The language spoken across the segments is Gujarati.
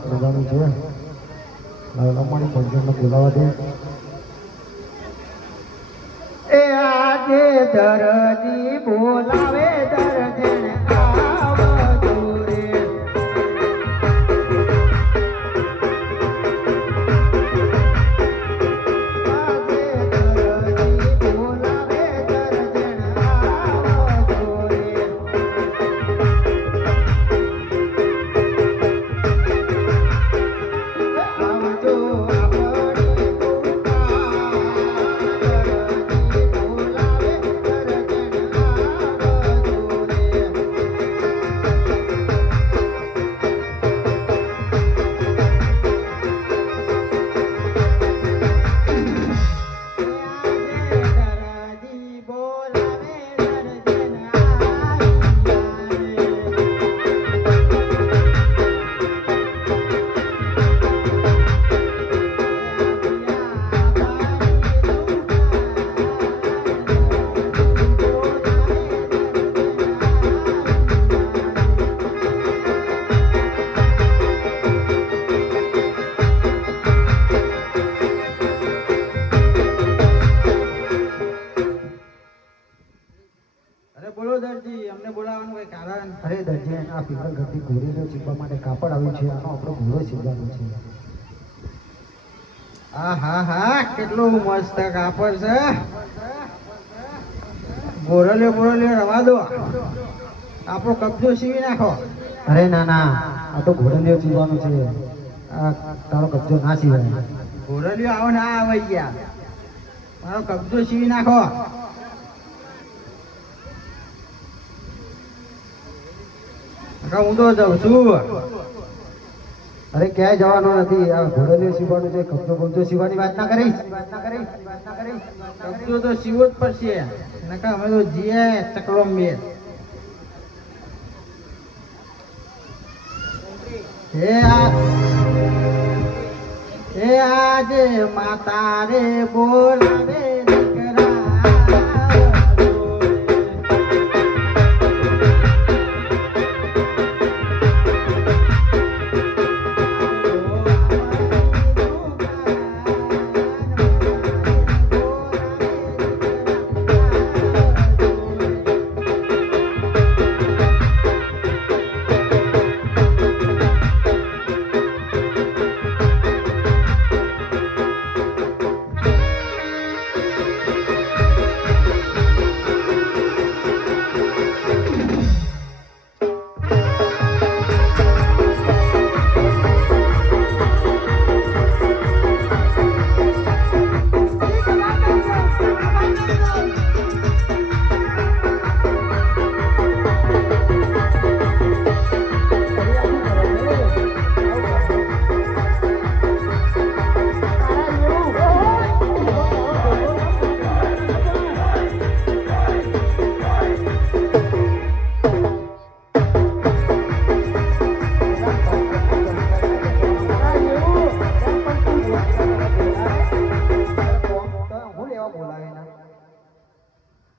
સરસ મજાનું છે. લમણી પંચમને બોલાવા દે એ આજે દરજી બોલાવે દર્જન આ પિંગલ ઘરથી ઘોડીને ચીપવા માટે કાપડ આવ્યું છે. આનો આપણો ઘોડો સીવવાનો છે. આ હા હા કેટલું મસ્ત કાપડ છે. ગોરલ્યો ગોરલ્યો રવા દો. આપણો કબજો સીવી નાખો. અરે ના ના આ તો ઘોડો સીવવાનું છે. આ તારો કબજો ના સીવાય. બોરલ્યો આવો ના આવી ગયા. મારો કબજો સીવી નાખો. તો જઉં છું અરે, ક્યાંય જવાનો નથી. આ ઘોડો સીવવાનો છે કબજો કબજો સીવવાની વાત ના કરીશ. કબજો તો સીવો જ પડશે. નકા અમે તો જીએ ચકલો મેં હે આ હે આજે માતા રે બોલાવે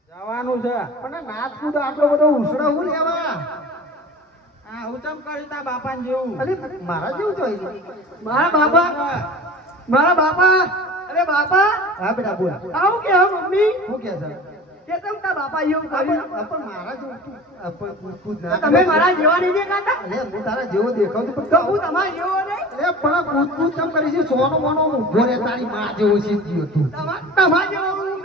જવાનું છે. પણ નાચ કૂદ આટલો બધો ઉછળો હું લેવા? હા હું ચમ કર્યું તા બાપા જેવું. અરે મારા જેવું જોઈએ મારા બાપા? મારા બાપા? અરે બાપા? હા બેટા બોલ. આવું કે હા મમ્મી? હું કે છે? કે તમ તા બાપા એવું કર્યું. પણ મારા જેવું તમે મારા જેવા નહીં દેખાતા? અરે હું તારા જેવો દેખાવ છું પણ તો હું તમારા જેવો નહીં? અરે પણ કૂદ કેમ કરી છે? સોનો મોનો ઊભો રે તારી માં જેવો સીધી હતું તમા- તમારા જેવો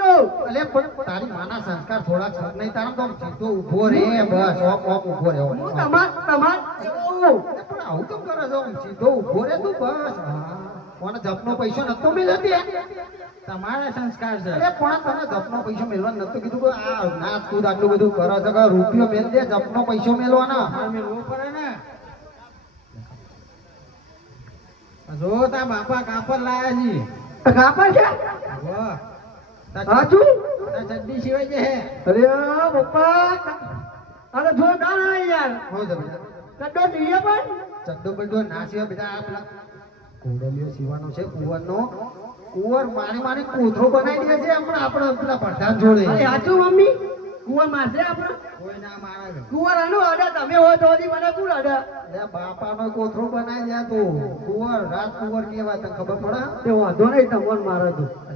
અલે પણ તારી માના સંસ્કાર થોડા છે. નહીં તારા તો સીધો ઊભો રે બસ ઓમ ઓમ ઊભો રે હું તમાર તમાર પણ આવું કેમ કરે છે? સીધો ઊભો રે તું બસ. કોને જપનો પૈસો નતો મળ્યો તે તમારા સંસ્કાર છે. અરે પણ તને જપનો પૈસો મેળવા નતો કીધું કે આ કૂદ આટલું બધું કરે છે કે રૂપિયો મેળ દે જપનો પૈસો મેળવાના મેળવો પડે ને. જો તા બાપા કાપડ લાયા છે. કાપડ છે? વાહ. તા તા ચડ્ડી સિવાય છે હે. અરે પપ્પા અરે જોરદાર આ યાર. હો છે ચડ્ડો જોઈએ પણ. ચડ્ડો બડ્ડો ના સિવાય બધા આ પેલા કોડલિયો સિવાનો છે કુંવરનો. કુંવર મારી મારી કોથરો બનાવી દે છે હમણાં આપણા પેલા પ્રધાન જોડે. અરે હાચું મમ્મી? કુંવર મારશે આપણે? કોઈ ના મારે કુંવર આનું અડે તમે હોય તો હજી મને કોણ અડે? બાપાનો કોથરો બનાવી દે તું. કુંવર રાજ કુંવર કેવા તને ખબર પડે? તે વાંધો નહીં તમને મારો તું. અરે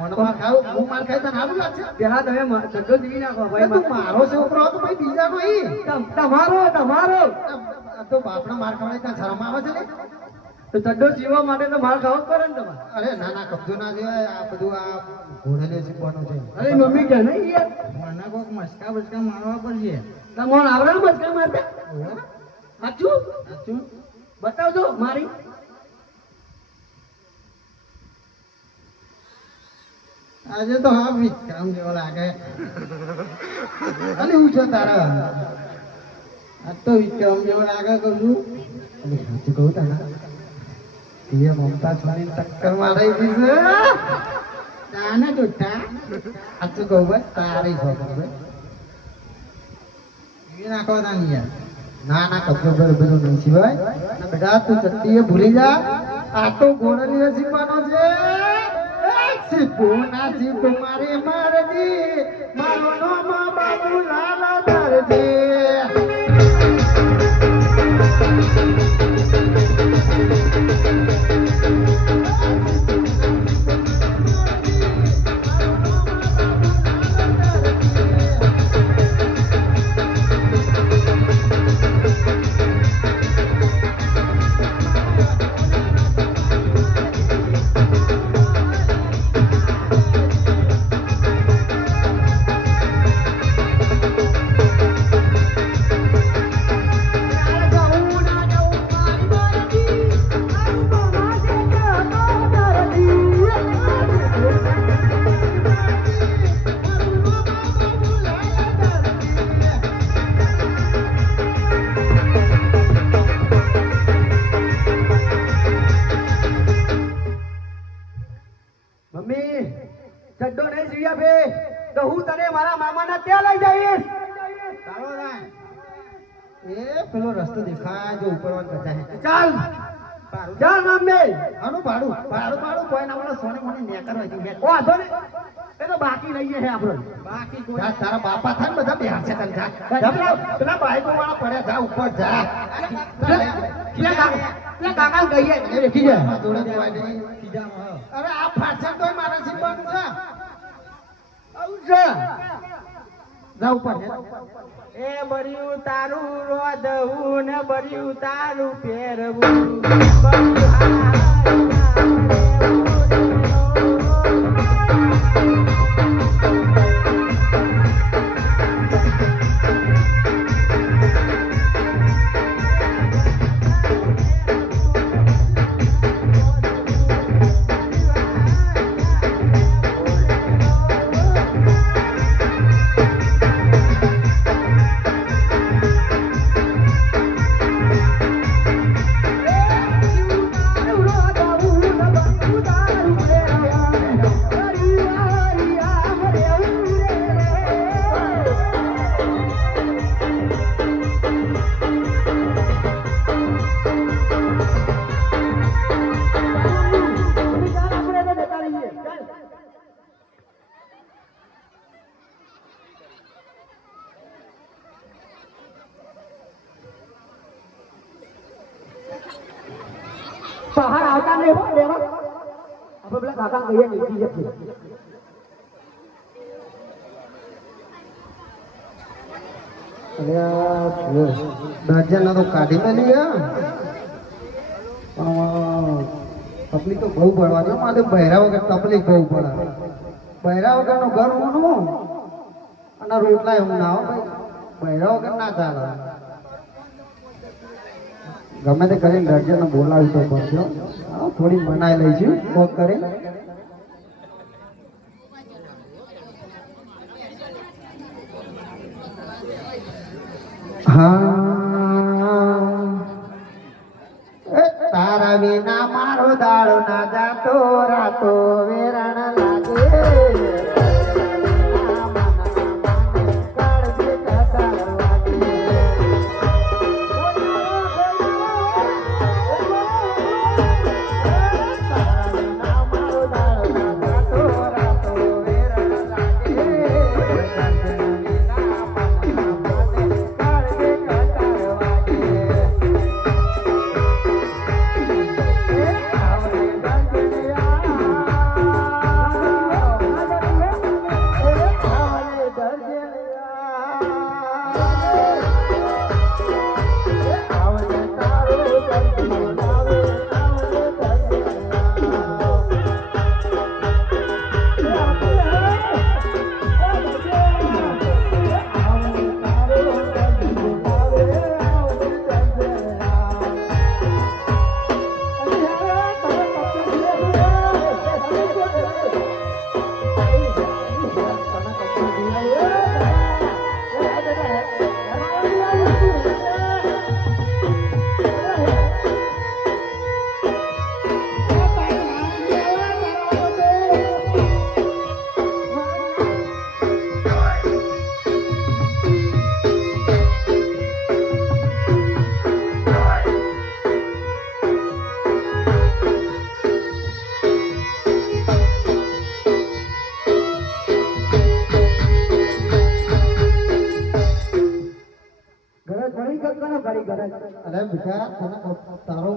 મને માર ખાવ હું માર ખાઈ તને સારું લાગશે? પેલા તમે સગો જીવી નાખો ભાઈ તું મારો છોકરો તો ભાઈ બીજાનો ઈ તમારો તમારો. તો બાપના માર ખાવાય ત્યાં શરમ આવે છે ને? તો ચડ્ડો જીવવા માટે તો માર ખાવો પડે ને તમારે. અરે ના ના કબજો ના દેવાય આ બધું આ ઘોડેલે શીખવાનું છે. અરે મમ્મી કે નહીં યાર? મને કોક મસ્કા બસકા મારવા પડશે. તમારે આવડે ને મારતા? સાચું? સાચું. બતાવજો મારી. આજે તો હા વિક્રમ જેવો લાગે. અને હું છે તારા આજ તો વિક્રમ જેવો લાગે કહું છું. અને સાચું કહું તને એ મમતા છોડીને ટક્કર મારાઈ દીધી તાને જોતા સાચું કહું ભાઈ તારી ખબર એ નાખો તાન ના ના બધું નહીં સિવાય બેટા તું ભૂલી જા. આ તો ઘોડલીએ શીખવાનો છે. ના સીપો મારે મારજી. મારો નામ બાબુ નહીં જીવ્યા બે તો હું તને મારા મામાના ત્યાં લઈ જઈશ. એ પેલો રસ્તો દેખાય જો ઉપર ચાલ. ચાલ મમ્મી આનું ભાડું ભાડું ભાડું કોઈ ના મળે સોને મને નેકર હોય ઓ આધો ને. એ તો બાકી લઈએ છે આપણો. બાકી કોઈ તારા બાપા થાય બધા બેહાર છે તને જા. પેલા બાઈકો વાળા પડ્યા જા ઉપર જા. પેલા કાકા પેલા કાકા કહીએ એ દેખી જા. જોડે દેવાય નહીં. અરે આ શીખવાનું છે એ બર્યું તારું રોધવું ને બર્યું તારું પહેરવું બહાર આવતા નહીં હો લેવા આપણે પેલા કાકા કહીએ નીકળી જશે આ તો કાઢી મેલી તકલીફ તો બહુ પડવાની હો. મારે બહેરા વગર તકલીફ બહુ પડે બહેરા વગરનું ઘર ઊંઘનું અને રોટલા એવું ના હોય બહેરા વગર ના ચાલે ગમે તે કરીને દર્જનને બોલાવી તો પડશે. થોડી મનાઈ લઈશું કોક કરે. હા. તારા વિના મારો દાડો ના જાતો, રાતો અરે બેટા તને તારો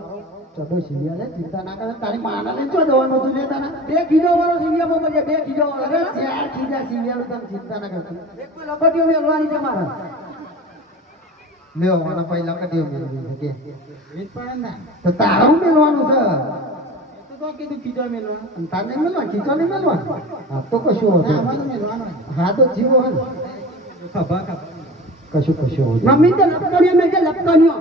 ચડો સિરિયા ચિંતા ના કરે તારી માના ને ચો જવાનું રે તને બે કિલો વાળો સીવીએ મોકલજે બે કિલો વાળો. ચાર ખીજા સીવ્યા તને ચિંતા ના કરતી એકમાં લખોટીઓ મેળવાની છે મારા. લ્યો મને પહેલા કદી મેળવી કે? રીત પણ ના. તો તારું મેળવાનું છે? તો તો કીધું કીધો મેલવાનું તારે મેળવાનું? ખીચો નહીં મેળવાનું? હા તો કશું હોતું તો હા તો જીવો હે. ખભા ખભા કશું કશું મમ્મી તો લપકણીઓ મેં કે લપકણીઓ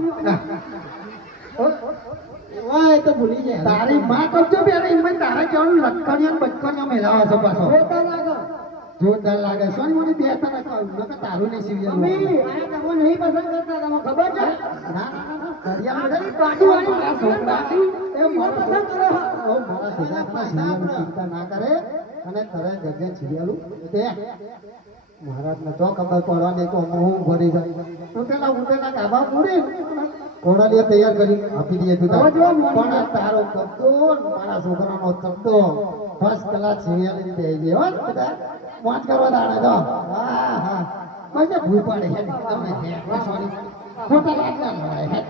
વાય તો ભૂલી જાય તારી માં કરજો બેરે એમાં તારા કેવાનું લટકણીઓ ને બટકણીઓ મેલાવા છો પાછો. જોતા લાગે. જોરદાર લાગે. સોની મને બે તને કહું નકર તારું નહીં સીવ્યા મમ્મી આ તમે નહીં પસંદ કરતા તમને ખબર છે? ના એ મારા પસંદ કરો ઓ મારા છોકરા ચિંતા ના કરે. અને તરે જગ્યા સીવ્યાલું તે મહારાજને તો ખબર પડવાની તો હું ભરી જાય તો ઉઠેલા ઉઠેલા ગાભા પૂરી કોડાલીએ તૈયાર કરી આપી દઈએ તું મોની. પણ તારો ને મારા છોકરાનો તબદો ફર્સ્ટ ક્લાસ સિરિયલ દઈ દે હો બધા. મોજ કરવા દાડે તો. હા હા. કોઈ ભૂલ પડે હે તમે હે સોરી ખોટા લડાય હે